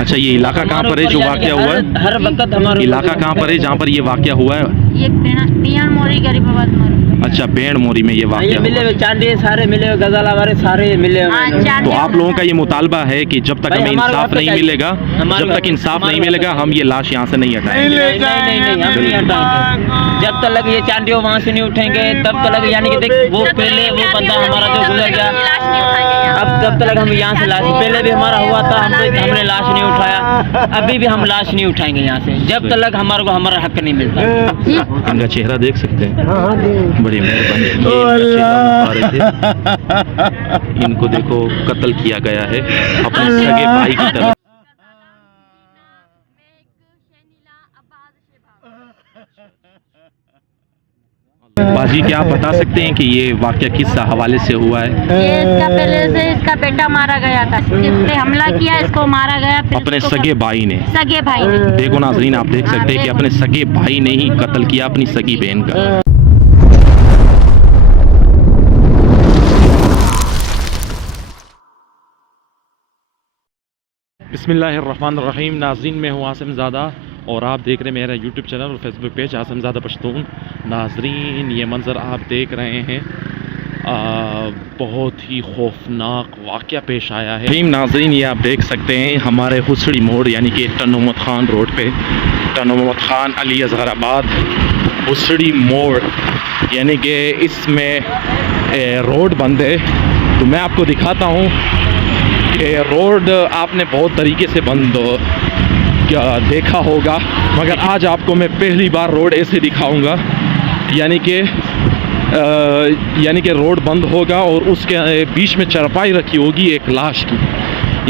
अच्छा, ये इलाका कहाँ पर है जो वाक़या हुआ है? हर वक्त हमारा इलाका कहाँ पर है जहाँ पर ये वाक़या हुआ है? ये पियान मोरी गरीबाबाद मोरी। अच्छा, बेड़ मोरी में ये वाक़या मिले हुआ। हुए चांदी सारे मिले हुए, गजल हमारे सारे मिले हुए। तो आप लोगों का ये मुतालबा है कि जब तक हमें इंसाफ नहीं मिलेगा, जब तक इंसाफ नहीं मिलेगा हम ये लाश यहाँ से नहीं हटाएंगे। नहीं हम नहीं हटाएंगे जब तक ये चांदी वहाँ से नहीं उठेंगे, तब तक यानी कि देख वो पहले वो बंदा हमारा जो गुजर गया, अब जब तक हम यहाँ से लाश, पहले भी हमारा हुआ था, हमने लाश नहीं उठाया, अभी भी हम लाश नहीं उठाएंगे यहाँ से जब तक हमारे को हमारा हक नहीं मिलता। इनका चेहरा देख सकते हैं, बड़ी मेहरबानी। इनको देखो, कत्ल किया गया है अपने सगे भाई की तरफ। बाजी, क्या आप बता सकते हैं कि ये वाक़या किस हवाले से हुआ है? ये इसका पहले से इसका बेटा मारा गया था, जिसने हमला किया इसको मारा गया। फिर अपने सगे भाई ने। सगे भाई ने। देखो नाज़रीन, आप देख सकते हैं कि अपने सगे भाई ने ही कत्ल किया अपनी सगी बहन का। बिस्मिल्लाहिर्रहमानिर्रहीम। नाज़रीन, मैं हूँ आसिम ज़ादा और आप देख रहे हैं मेरा यूट्यूब चैनल और फेसबुक पेज आसिम ज़ादा पश्तून। नाज़रीन, ये मंज़र आप देख रहे हैं, बहुत ही खौफनाक वाक़या पेश आया है। नाज़रीन, ये आप देख सकते हैं हमारे हुसड़ी मोड़ यानी कि टन मोहम्मद ख़ान रोड पे, टन मोहम्मद ख़ान अली असगराबाद हुसड़ी मोड़, यानी कि इसमें रोड बंद है। तो मैं आपको दिखाता हूँ कि रोड आपने बहुत तरीके से बंद देखा होगा, मगर आज आपको मैं पहली बार रोड ऐसे दिखाऊंगा, यानी कि रोड बंद होगा और उसके बीच में चरपाई रखी होगी एक लाश की,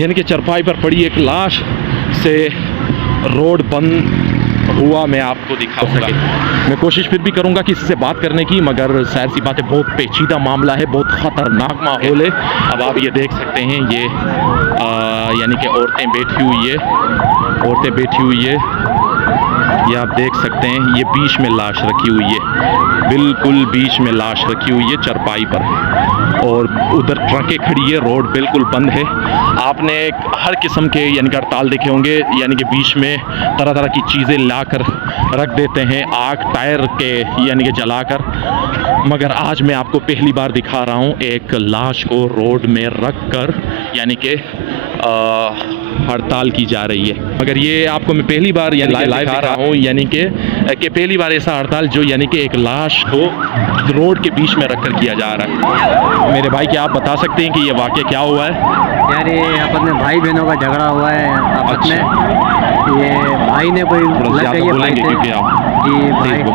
यानी कि चरपाई पर पड़ी एक लाश से रोड बंद हुआ। मैं आपको दिखाऊंगा, मैं कोशिश फिर भी करूंगा किसी से बात करने की, मगर जाहिर सी बात है बहुत पेचीदा मामला है, बहुत ख़तरनाक माहौल है। अब आप ये देख सकते हैं, ये यानी कि औरतें बैठी हुई है, ये आप देख सकते हैं, ये बीच में लाश रखी हुई है, बिल्कुल बीच में लाश रखी हुई है चरपाई पर, और उधर ट्रकें खड़ी है, रोड बिल्कुल बंद है। आपने हर किस्म के यानी कि हड़ताल देखे होंगे, यानी कि बीच में तरह तरह की चीज़ें लाकर रख देते हैं, आग टायर के यानी कि जलाकर, मगर आज मैं आपको पहली बार दिखा रहा हूँ एक लाश को रोड में रख कर यानी कि हड़ताल की जा रही है। मगर ये आपको मैं पहली बार यानी लाइव दिखा रहा हूँ, यानी कि पहली बार ऐसा हड़ताल जो यानी कि एक लाश को रोड के बीच में रखकर किया जा रहा है। मेरे भाई, क्या आप बता सकते हैं कि ये वाक़या क्या हुआ है? यार ये आपस में भाई बहनों का झगड़ा हुआ है आपस में। ये भाई ने कोई लग गई है भाई से,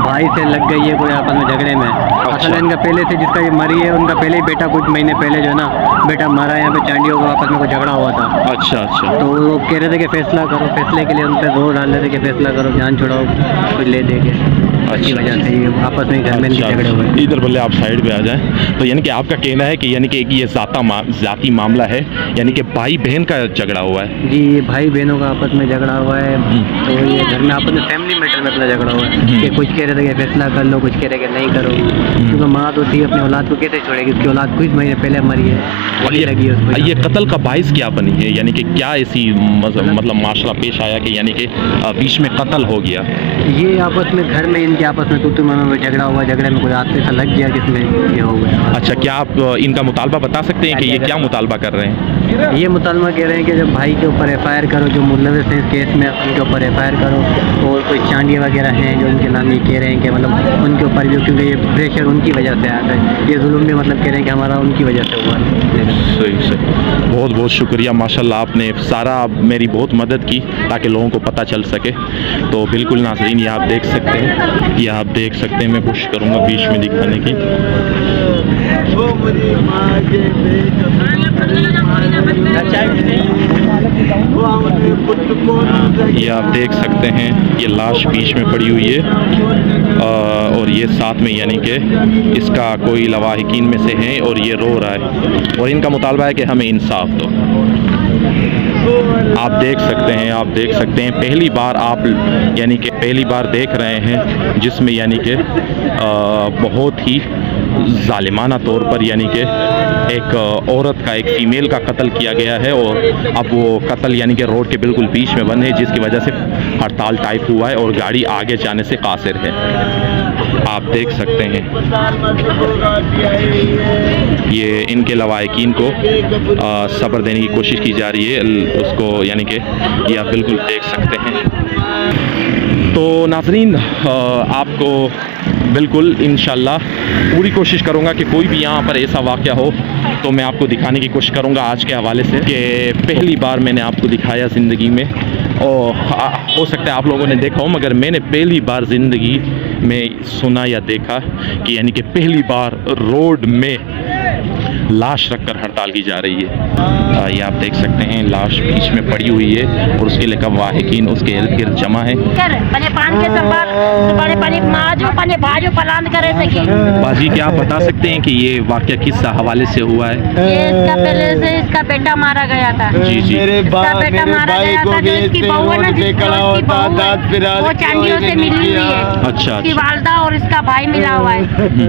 भाई से लग गई है कोई आपस में झगड़े में। असल इनका पहले से जिसका ये मरी है उनका पहले ही बेटा कुछ महीने पहले जो है ना बेटा मरा, यहाँ पे चांडियों को आपस में कोई झगड़ा हुआ था। अच्छा। तो वो कह रहे थे कि फैसला करो, फैसले के लिए उन पर जोर डाल रहे थे कि फैसला करो, जान छुड़ाओ, कुछ ले दे के। अच्छी वजह से ये आपस में घर में झगड़े हुए। इधर भले आप साइड पे आ जाएं। तो यानी कि आपका कहना है कि यानी कि ये ज़ाती मामला है, यानी कि भाई बहन का झगड़ा हुआ है? जी, ये भाई बहनों का आपस में झगड़ा हुआ है। तो ये घर में आपस में फैमिली मैटर में अपना झगड़ा हुआ है कि कुछ कह रहे थे कि फैसला कर लो, कुछ कह रहे कि नहीं करो, क्योंकि माँ तो थी अपनी औलाद को कैसे छोड़ेगी, उसकी औलाद कुछ महीने पहले मरी है, गोली लगी है उसको। ये कत्ल का बाइस क्या बनी है, यानी कि क्या ऐसी मतलब माशरा पेश आया कि यानी कि बीच में कत्ल हो गया? ये आपस में घर में इनके आपस में तू मामा में झगड़ा हुआ, झगड़े में कोई हाथ से लग गया जिसमें ये हो गया। अच्छा, क्या आप इनका मुतालबा बता सकते हैं कि ये क्या मुतालबा कर रहे हैं? ये मुतालबा कह रहे हैं कि जब भाई के ऊपर FIR करो, जो मुलविस हैं इस केस में उनके ऊपर FIR करो, और कोई चांडिया वगैरह हैं जो उनके नाम ये कह रहे हैं कि मतलब उनके ऊपर भी, क्योंकि ये प्रेशर उनकी वजह से आता है, ये जुल्म भी मतलब कह रहे हैं कि हमारा उनकी वजह से हुआ है। सही। बहुत बहुत शुक्रिया, माशाल्लाह आपने सारा मेरी बहुत मदद की ताकि लोगों को पता चल सके। तो बिल्कुल नाज़रीन, ये आप देख सकते हैं, मैं कोशिश करूँगा बीच में दिखाने की। ये आप देख सकते हैं, ये लाश बीच में पड़ी हुई है और ये साथ में यानी कि इसका कोई लवाहिकीन में से है और ये रो रहा है और इनका मुतालबा है कि हमें इंसाफ दो। आप देख सकते हैं पहली बार आप यानी कि पहली बार देख रहे हैं जिसमें यानी कि बहुत ही जालिमाना तौर पर यानी कि एक औरत का, एक फीमेल का कत्ल किया गया है और अब वो कत्ल यानी कि रोड के बिल्कुल बीच में बंद है, जिसकी वजह से हड़ताल टाइप हुआ है और गाड़ी आगे जाने से कासिर है। आप देख सकते हैं ये इनके लवाहिकीन को सब्र देने की कोशिश की जा रही है उसको, यानी कि ये आप बिल्कुल देख सकते हैं। तो नाज़रीन, आपको बिल्कुल इंशाल्लाह पूरी कोशिश करूँगा कि कोई भी यहाँ पर ऐसा वाक़या हो तो मैं आपको दिखाने की कोशिश करूँगा आज के हवाले से कि पहली बार मैंने आपको दिखाया ज़िंदगी में, और हो सकता है आप लोगों ने देखा हो, मगर मैंने पहली बार ज़िंदगी में सुना या देखा कि यानी कि पहली बार रोड में लाश रखकर हड़ताल की जा रही है। ये आप देख सकते हैं लाश बीच में पड़ी हुई है और उसके लिए वाहिकीन उसके इर्द गिर्द जमा है। बाजी, क्या आप बता सकते हैं कि ये वाक़या किस हवाले से हुआ है? ये इसका पहले से इसका बेटा मारा गया था। जी जी, इसका बेटा मारा गया था। जो इसकी बहू है ना, वो चांदियों से मिली हुई है। अच्छा, इसकी वालदा और इसका भाई मिला हुआ है।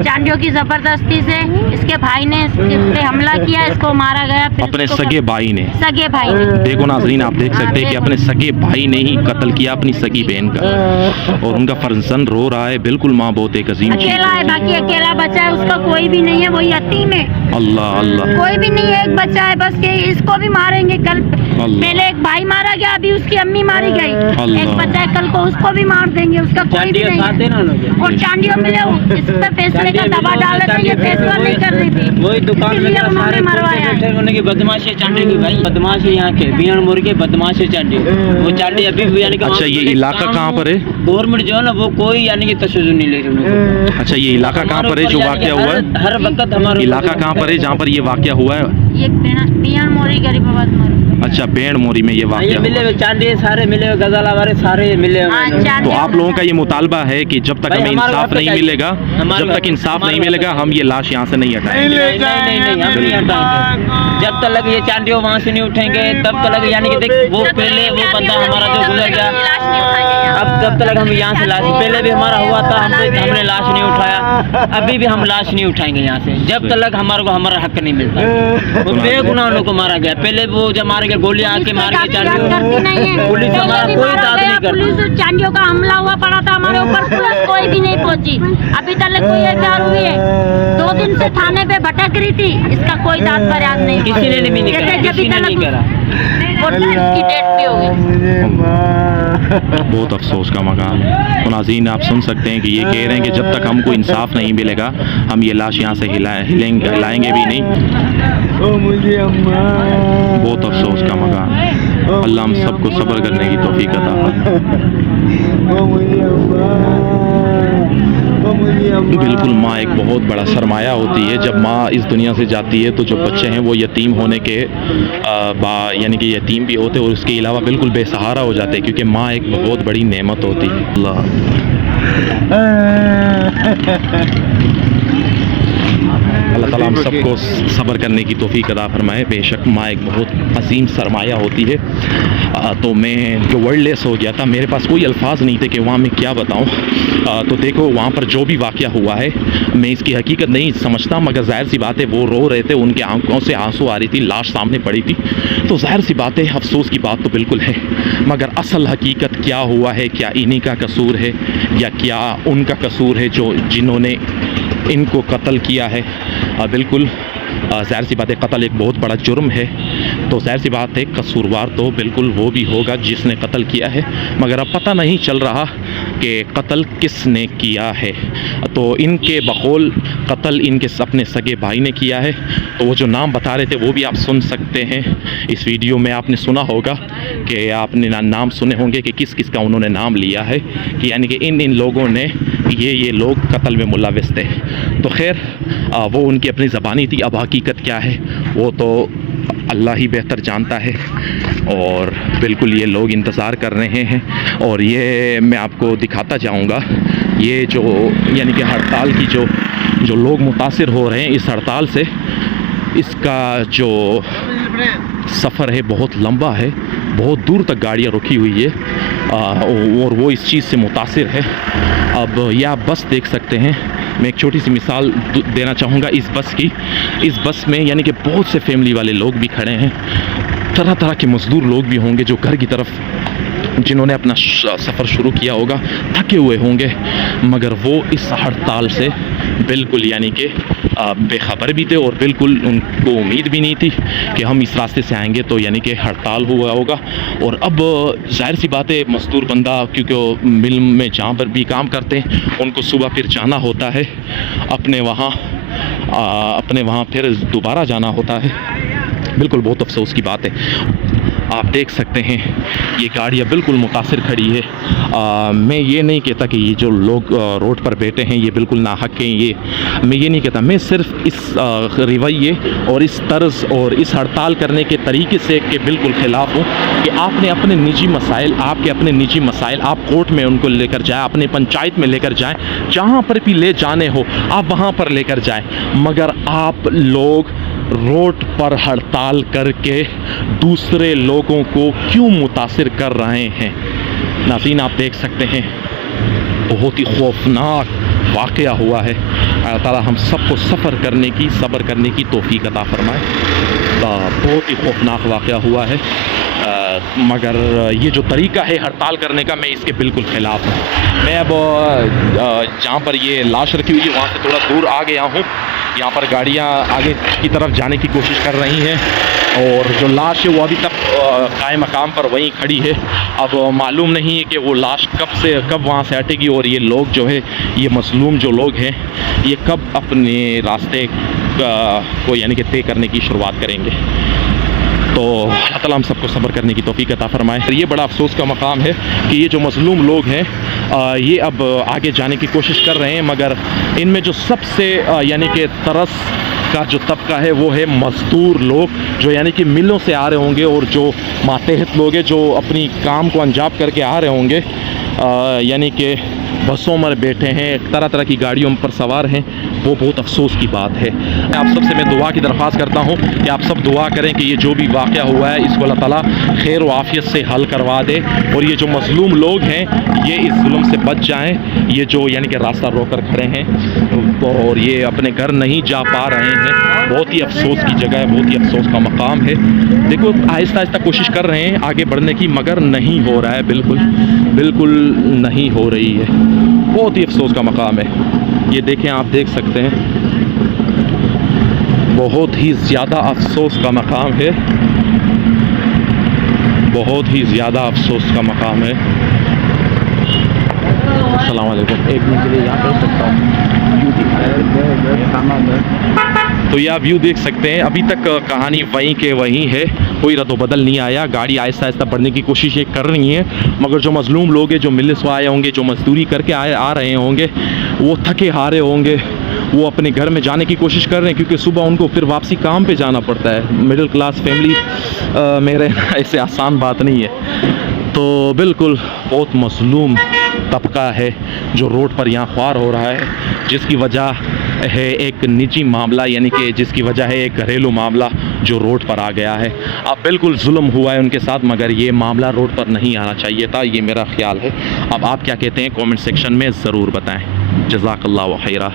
चांदियों की जबरदस्ती से इसके भाई ने इस पे हमला किया, इसको मारा गया। अपने सगे भाई ने? सगे भाई ने। देखो नाज़रीन, आप देख सकते हैं कि अपने सगे भाई ने ही कत्ल किया अपनी सगी बहन का, और उनका फर्जंद रो रहा है। बिल्कुल माँ बहुत एक अजीम चीज़ अकेला है, बाकी अकेला बच्चा है, उसका कोई भी नहीं है, वो यतीम है। अल्लाह अल्लाह, कोई भी नहीं है, एक बच्चा है बस। ये इसको भी मारेंगे कल। पहले एक भाई मारा गया, अभी उसकी अम्मी मारी गई। एक बच्चा है, कल को उसको भी मार देंगे, उसका कोई भी नहीं है। और चांदियों मिले इस पे फैसले का दबाव डाल रहे थे, ये फैसला नहीं कर रही थी। वही दुकान में सारे बैठे होने की बदमाशी चांदी की भाई, बदमाशी यहाँ के बिहार मोड़ के बदमाशी चांदी, वो चांदी अभी भी यानी कि। अच्छा, ये इलाका कहाँ पर है? गवर्नमेंट जो है ना वो कोई यानी कि तशद्दुद नहीं ले रही। अच्छा, ये इलाका कहाँ पर है जो वाक़या हुआ है? हर वक्त हमारा इलाका कहाँ पर है जहाँ पर ये वाक़या हुआ है? ये बिहार मोड़ी गरीबाबाद मोड़ी। अच्छा, बेड़ मोरी में ये वाक़या मिले हुए चांदी सारे मिले हुए, गजल हमारे सारे मिले हुए। तो आप लोगों का ये मुतालबा है कि जब तक हमें इंसाफ नहीं मिलेगा, जब तक इंसाफ नहीं मिलेगा, हम ये लाश यहाँ से नहीं हटाएंगे। नहीं, हम नहीं हटाएंगे जब तक ये चांदियों वहाँ से नहीं उठेंगे, तब तक यानी कि देख वो पहले वो बंदा हमारा जो गुजर गया, अब जब तक हम यहाँ से लाश, पहले भी हमारा हुआ था, हमने लाश नहीं उठाया, अभी भी हम लाश नहीं उठाएंगे यहाँ से जब तक हमारे को हमारा हक नहीं मिलता। वो बेगुनाह लोगों को मारा गया, पहले वो जब मारे गए गोलियां आके मार के चांदियों, पुलिस हमारा कोई दाद नहीं करती। पुलिस चांदियों का हमला हुआ पड़ा था हमारे ऊपर, पुलिस कोई भी नहीं पहुंची, अभी तक कोई एफआईआर हुई है। 2 दिन से थाने पे भटक रही थी, इसका कोई दाद फरियाद नहीं, किसी ने भी नहीं करा, किसी ने नहीं करा। इसकी डेट भी हो गई। बहुत अफसोस का मकाम है। तो नाज़रीन, आप सुन सकते हैं कि ये कह रहे हैं कि जब तक हमको इंसाफ नहीं मिलेगा, हम ये लाश यहाँ से हिलाएंगे भी नहीं। बहुत अफसोस का मकाम है। अल्लाह हम सबको सब्र करने की तौफीक अता फरमाए। बिल्कुल, माँ एक बहुत बड़ा सरमाया होती है। जब माँ इस दुनिया से जाती है तो जो बच्चे हैं वो यतीम होने के यानी कि यतीम भी होते और उसके अलावा बिल्कुल बेसहारा हो जाते हैं, क्योंकि माँ एक बहुत बड़ी नेमत होती है। अल्लाह अल्लाह ताला हम सबको सब्र करने की तौफीक अता फरमाए। बेशक माँ एक बहुत अजीम सरमाया होती है। तो मैं जो वर्डलेस हो गया था, मेरे पास कोई अल्फाज नहीं थे कि वहाँ मैं क्या बताऊँ। तो देखो वहाँ पर जो भी वाक़या हुआ है, मैं इसकी हकीकत नहीं समझता, मगर ज़ाहिर सी बात है वो रो रहे थे, उनके आंखों से आंसू आ रही थी, लाश सामने पड़ी थी, तो ज़ाहिर सी बात है अफसोस की बात तो बिल्कुल है। मगर असल हकीकत क्या हुआ है, क्या इन्हीं का कसूर है या क्या उनका कसूर है जो जिन्होंने इनको कत्ल किया है? बिल्कुल ज़ाहिर सी बात है कत्ल एक बहुत बड़ा जुर्म है, तो ज़ाहिर सी बात है कसूरवार तो बिल्कुल वो भी होगा जिसने कत्ल किया है, मगर अब पता नहीं चल रहा कि कत्ल किसने किया है। तो इनके बकौल कत्ल इनके अपने सगे भाई ने किया है। तो वो जो नाम बता रहे थे वो भी आप सुन सकते हैं इस वीडियो में, आपने सुना होगा कि आपने नाम सुने होंगे कि किस किस का उन्होंने नाम लिया है कि यानी कि इन लोगों ने ये लोग कत्ल में मुलविस थे। तो खैर वो उनकी अपनी ज़बानी थी, अब हकीकत क्या है वो तो अल्लाह ही बेहतर जानता है। और बिल्कुल ये लोग इंतज़ार कर रहे हैं और ये मैं आपको दिखाता जाऊंगा, ये जो यानी कि हड़ताल की जो लोग मुतासिर हो रहे हैं इस हड़ताल से, इसका जो सफ़र है बहुत लंबा है, बहुत दूर तक गाड़ियाँ रुकी हुई है और वो इस चीज़ से मुतासिर है। अब यह आप बस देख सकते हैं मैं एक छोटी सी मिसाल देना चाहूँगा इस बस की। इस बस में यानी कि बहुत से फैमिली वाले लोग भी खड़े हैं, तरह तरह के मज़दूर लोग भी होंगे जो घर की तरफ जिन्होंने अपना सफ़र शुरू किया होगा, थके हुए होंगे, मगर वो इस हड़ताल से बिल्कुल यानी कि बेखबर भी थे और बिल्कुल उनको उम्मीद भी नहीं थी कि हम इस रास्ते से आएंगे तो यानी कि हड़ताल हुआ होगा। और अब जाहिर सी बात है मज़दूर बंदा क्योंकि मिल में जहाँ पर भी काम करते हैं उनको सुबह फिर जाना होता है अपने वहाँ फिर दोबारा जाना होता है। बिल्कुल बहुत अफसोस की बात है। आप देख सकते हैं ये गाड़ियाँ बिल्कुल मुतासिर खड़ी है। मैं ये नहीं कहता कि ये जो लोग रोड पर बैठे हैं ये बिल्कुल नाहक हैं, ये मैं ये नहीं कहता। मैं सिर्फ इस रवैये और इस तर्ज और इस हड़ताल करने के तरीके से के बिल्कुल ख़िलाफ़ हूँ कि आपने अपने निजी मसाइल आप कोर्ट में उनको लेकर जाएँ, अपने पंचायत में लेकर जाएँ, जहाँ पर भी ले जाने हो आप वहाँ पर लेकर जाएँ, मगर आप लोग रोड पर हड़ताल करके दूसरे लोगों को क्यों मुतासिर कर रहे हैं। नाज़रीन आप देख सकते हैं बहुत ही खौफनाक वाक़या हुआ है। अल्लाह ताला हम सबको सब्र करने की तौफ़ीक़ अता फ़रमाए। बहुत ही खौफनाक वाक़या हुआ है, मगर ये जो तरीका है हड़ताल करने का मैं इसके बिल्कुल ख़िलाफ़ हूँ। मैं अब जहाँ पर ये लाश रखी हुई है वहाँ से थोड़ा दूर आ गया हूँ। यहाँ पर गाड़ियाँ आगे की तरफ जाने की कोशिश कर रही हैं और जो लाश है वो अभी तक कायम मकाम पर वहीं खड़ी है। अब मालूम नहीं है कि वो लाश कब वहाँ से हटेगी और ये लोग जो है ये मज़लूम जो लोग हैं ये कब अपने रास्ते को यानी कि तय करने की शुरुआत करेंगे। तो अल्लाह ताला हम सबको सब्र करने की तौफ़ीक़ अता फ़रमाए। ये बड़ा अफसोस का मकाम है कि ये जो मज़लूम लोग हैं ये अब आगे जाने की कोशिश कर रहे हैं, मगर इनमें जो सबसे यानी कि तरस का जो तबका है वो है मज़दूर लोग जो यानी कि मिलों से आ रहे होंगे और जो मातहत लोग हैं जो अपनी काम को अंजाम करके आ रहे होंगे, यानी कि बसों में बैठे हैं, तरह तरह की गाड़ियों पर सवार हैं। वो बहुत अफसोस की बात है। आप सबसे मैं दुआ की दरख्वास्त करता हूँ कि आप सब दुआ करें कि ये जो भी वाक़या हुआ है इसको अल्लाह ताला खैर व आफ़ियत से हल करवा दे और ये जो मज़लूम लोग हैं ये इस जुल्म से बच जाएं। ये जो यानी कि रास्ता रोकर खड़े हैं और ये अपने घर नहीं जा पा रहे हैं, बहुत ही अफसोस की जगह है, बहुत ही अफसोस का मकाम है। देखो आहिस्ता आहिस्ता कोशिश कर रहे हैं आगे बढ़ने की, मगर नहीं हो रहा है, बिल्कुल नहीं हो रही है। बहुत ही अफसोस का मकाम है। ये देखें, आप देख सकते हैं, बहुत ही ज़्यादा अफसोस का मकाम है, बहुत ही ज़्यादा अफसोस का मकाम है। अस्सलाम वालेकुम, एक मिनट के लिए यहाँ कर सकता हूँ। तो ये आप व्यू देख सकते हैं। अभी तक कहानी वहीं के वहीं है, कोई रद्द-ओ-बदल नहीं आया। गाड़ी आहिस्ता आहिस्ता बढ़ने की कोशिश ये कर रही है, मगर जो मज़लूम लोग हैं, जो मिलने से आए होंगे, जो मज़दूरी करके आ रहे होंगे, वो थके हारे होंगे, वो अपने घर में जाने की कोशिश कर रहे हैं क्योंकि सुबह उनको फिर वापसी काम पे जाना पड़ता है। मिडिल क्लास फैमिली में रहना ऐसे आसान बात नहीं है। तो बिल्कुल बहुत मज़लूम तबका है जो रोड पर यहाँ ख्वार हो रहा है, जिसकी वजह है एक निजी मामला, यानी कि जिसकी वजह है एक घरेलू मामला जो रोड पर आ गया है। अब बिल्कुल जुल्म हुआ है उनके साथ, मगर ये मामला रोड पर नहीं आना चाहिए था, ये मेरा ख्याल है। अब आप क्या कहते हैं कमेंट सेक्शन में ज़रूर बताएं। जज़ाकल्लाहु खैरा।